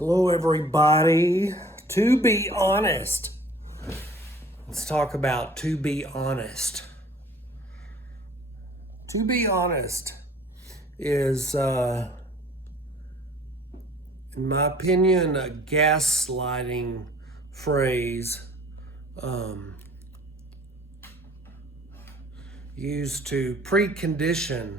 Hello, everybody. To be honest, let's talk about to be honest. To be honest is, in my opinion, a gaslighting phrase used to precondition.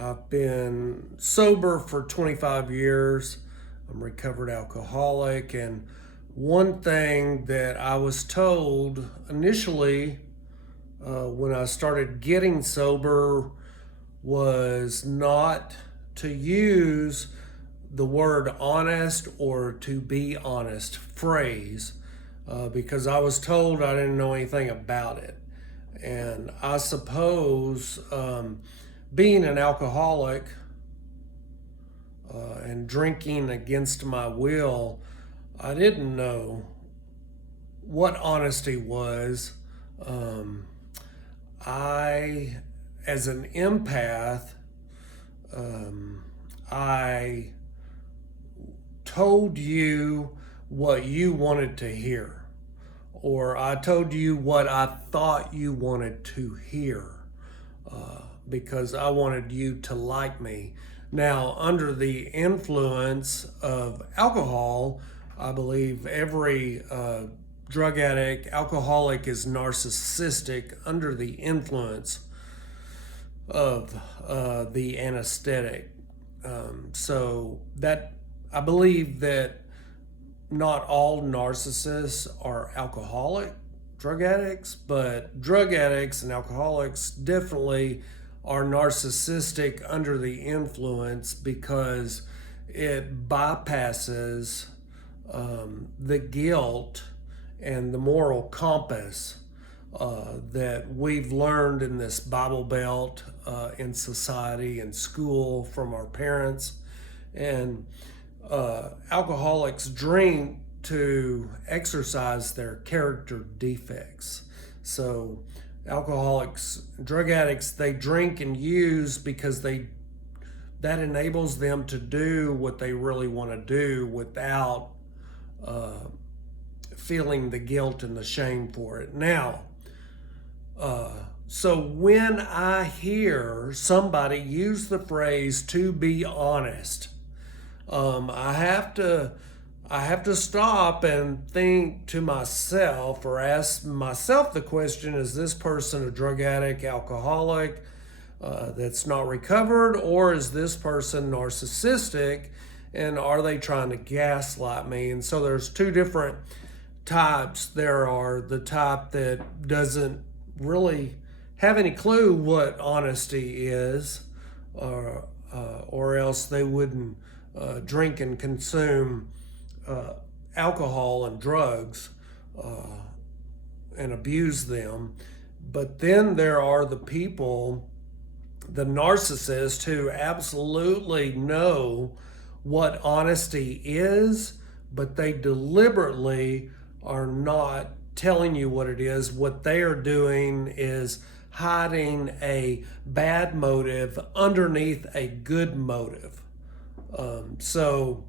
I've been sober for 25 years. I'm a recovered alcoholic. And one thing that I was told initially when I started getting sober was not to use the word honest or to be honest phrase because I was told I didn't know anything about it. And I suppose being an alcoholic and drinking against my will, I didn't know what honesty was. As an empath, I told you what you wanted to hear, or I told you what I thought you wanted to hear. Because I wanted you to like me. Now, under the influence of alcohol, I believe every drug addict, alcoholic is narcissistic under the influence of the anesthetic. So that I believe that not all narcissists are alcoholic drug addicts, but drug addicts and alcoholics definitely are narcissistic under the influence because it bypasses the guilt and the moral compass that we've learned in this Bible Belt in society and school from our parents. And alcoholics drink to exercise their character defects. So alcoholics, drug addicts, they drink and use because that enables them to do what they really want to do without feeling the guilt and the shame for it. Now, so when I hear somebody use the phrase "to be honest," I have to stop and think to myself or ask myself the question, is this person a drug addict, alcoholic that's not recovered, or is this person narcissistic and are they trying to gaslight me? And so there's two different types. There are the type that doesn't really have any clue what honesty is, or else they wouldn't drink and consume alcohol and drugs and abuse them. But then there are the people, the narcissists, who absolutely know what honesty is, but they deliberately are not telling you what it is. What they are doing is hiding a bad motive underneath a good motive. So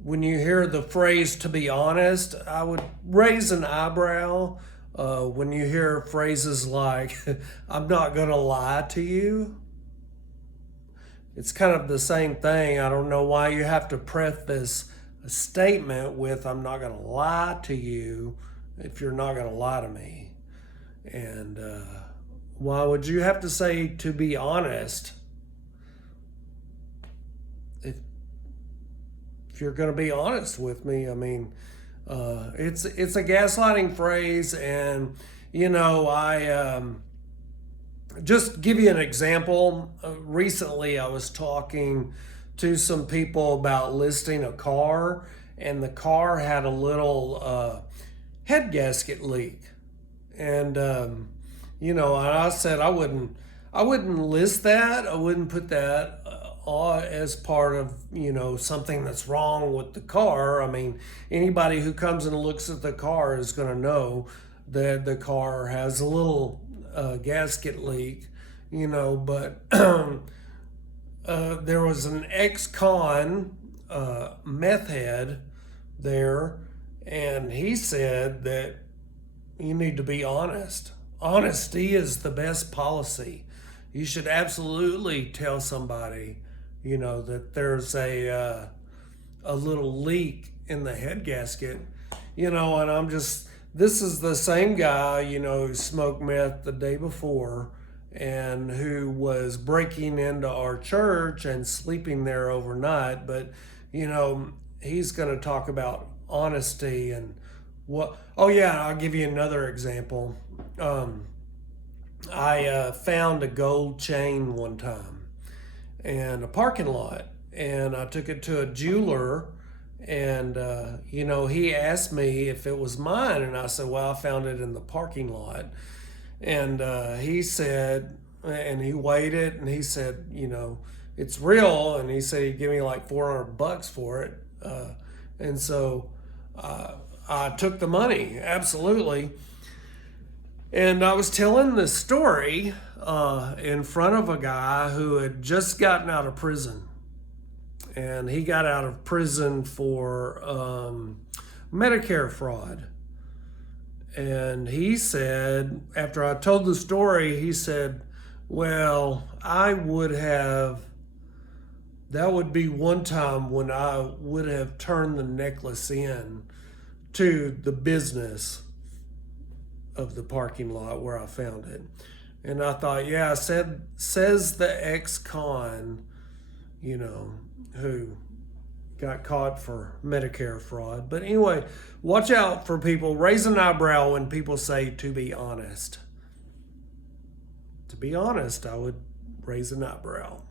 when you hear the phrase "to be honest," I would raise an eyebrow. When you hear phrases like "I'm not going to lie to you," it's kind of the same thing. I don't know why you have to preface a statement with "I'm not going to lie to you" if you're not going to lie to me. And why would you have to say "to be honest" if you're going to be honest with me? I mean, it's a gaslighting phrase. And I just give you an example. Recently I was talking to some people about listing a car, and the car had a little head gasket leak. And and I said I wouldn't list that. I wouldn't put that as part of something that's wrong with the car. I mean, anybody who comes and looks at the car is going to know that the car has a little gasket leak, but there was an ex-con meth head there, and he said that you need to be honest. Honesty is the best policy. You should absolutely tell somebody, that there's a little leak in the head gasket, and this is the same guy, who smoked meth the day before and who was breaking into our church and sleeping there overnight. But, he's going to talk about honesty and oh yeah, I'll give you another example. I found a gold chain one time in a parking lot, and I took it to a jeweler, and he asked me if it was mine, and I said, well, I found it in the parking lot. And he said, and he weighed it, and he said, it's real, and he said he'd give me like $400 for it. And so I took the money, absolutely. And I was telling this story in front of a guy who had just gotten out of prison. And he got out of prison for Medicare fraud. And he said, after I told the story, he said, well, that would be one time when I would have turned the necklace in to the business of the parking lot where I found it. And I thought, yeah, says the ex-con, who got caught for Medicare fraud. But anyway, watch out for people. Raise an eyebrow when people say to be honest. To be honest, I would raise an eyebrow.